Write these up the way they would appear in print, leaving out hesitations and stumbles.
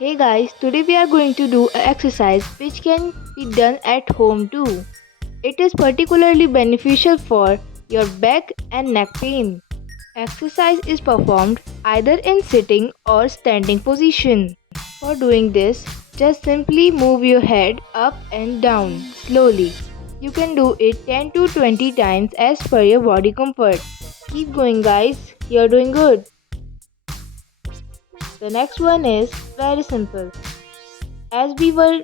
Hey guys, today we are going to do an exercise which can be done at home too. It is particularly beneficial for your back and neck pain. Exercise is performed either in sitting or standing position. For doing this, just simply move your head up and down slowly. You can do it 10 to 20 times as per your body comfort. Keep going guys, you're doing good. The next one is very simple. As we were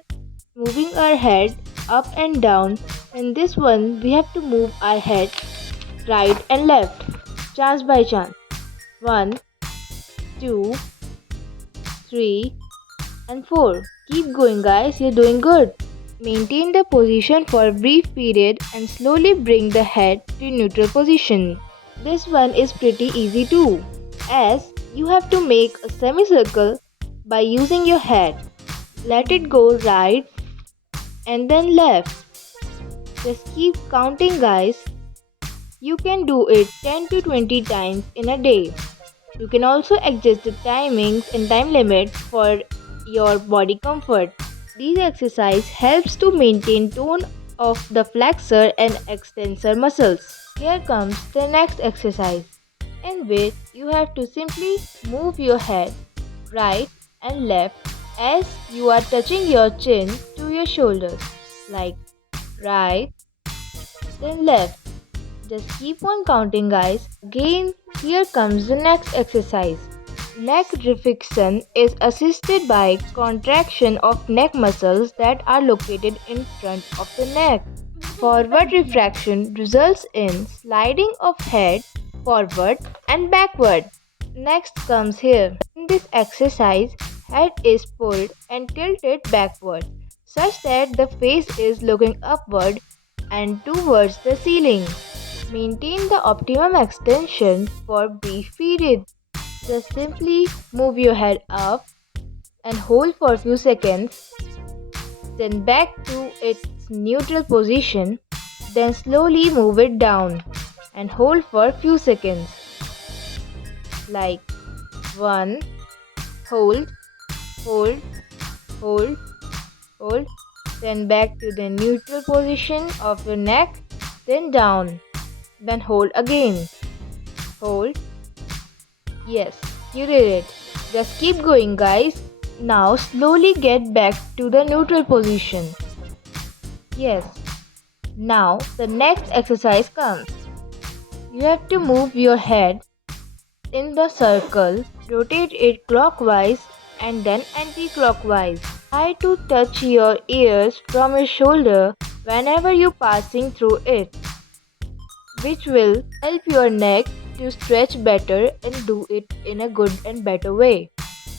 moving our head up and down, in this one we have to move our head right and left, chance by chance. 1, 2, 3 and 4. Keep going guys, you're doing good. Maintain the position for a brief period and slowly bring the head to neutral position. This one is pretty easy too, as you have to make a semicircle by using your head. Let it go right and then left. Just keep counting guys. You can do it 10 to 20 times in a day. You can also adjust the timings and time limit for your body comfort. These exercise helps to maintain tone of the flexor and extensor muscles. Here comes the next exercise, in which you have to simply move your head right and left as you are touching your chin to your shoulders, like right then left. Just keep on counting guys. Again, here comes the next exercise. Neck reflection is assisted by contraction of neck muscles that are located in front of the neck. Forward refraction results in sliding of head forward and backward. Next comes here. In this exercise, head is pulled and tilted backward such that the face is looking upward and towards the ceiling. Maintain the optimum extension for brief period. Just simply move your head up and hold for a few seconds, then back to its neutral position, then slowly move it down and hold for a few seconds. Like 1, hold, hold, hold, hold, then back to the neutral position of your neck, then down. Then hold again. Hold. Yes, you did it. Just keep going guys. Now slowly get back to the neutral position. Yes. Now the next exercise comes. You have to move your head in the circle, rotate it clockwise and then anti-clockwise. Try to touch your ears from your shoulder whenever you're passing through it, which will help your neck to stretch better and do it in a good and better way.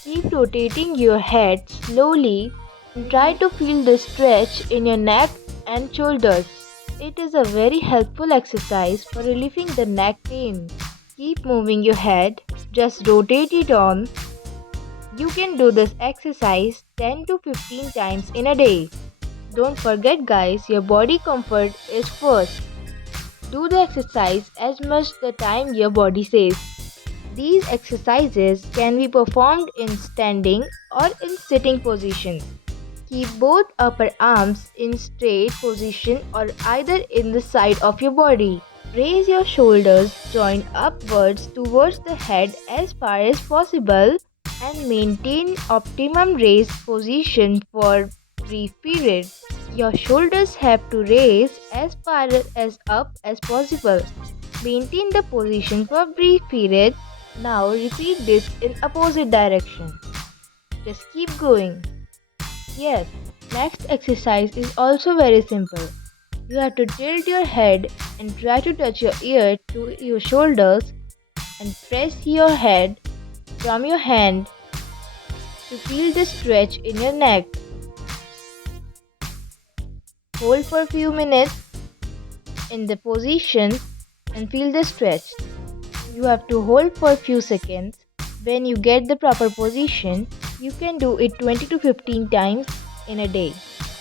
Keep rotating your head slowly and try to feel the stretch in your neck and shoulders. It is a very helpful exercise for relieving the neck pain. Keep moving your head, just rotate it on. You can do this exercise 10 to 15 times in a day. Don't forget guys, your body comfort is first. Do the exercise as much the time your body says. These exercises can be performed in standing or in sitting position. Keep both upper arms in straight position or either in the side of your body. Raise your shoulders joint upwards towards the head as far as possible and maintain optimum raised position for brief period. Your shoulders have to raise as far as up as possible. Maintain the position for a brief period. Now repeat this in opposite direction. Just keep going. Yes, next exercise is also very simple. You have to tilt your head and try to touch your ear to your shoulders and press your head from your hand to feel the stretch in your neck. Hold for a few minutes in the position and feel the stretch. You have to hold for a few seconds. When you get the proper position, you can do it 20 to 15 times in a day.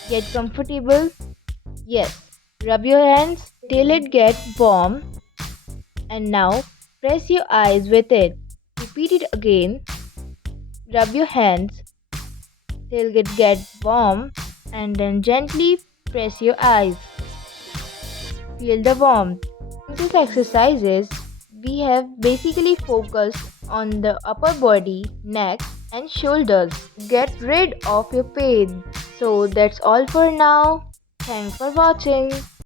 Get comfortable. Yes. Rub your hands till it gets warm. And now press your eyes with it. Repeat it again. Rub your hands till it gets warm, and then gently press your eyes. Feel the warmth. These exercises, we have basically focused on the upper body, neck, and shoulders. Get rid of your pain. So that's all for now. Thanks for watching.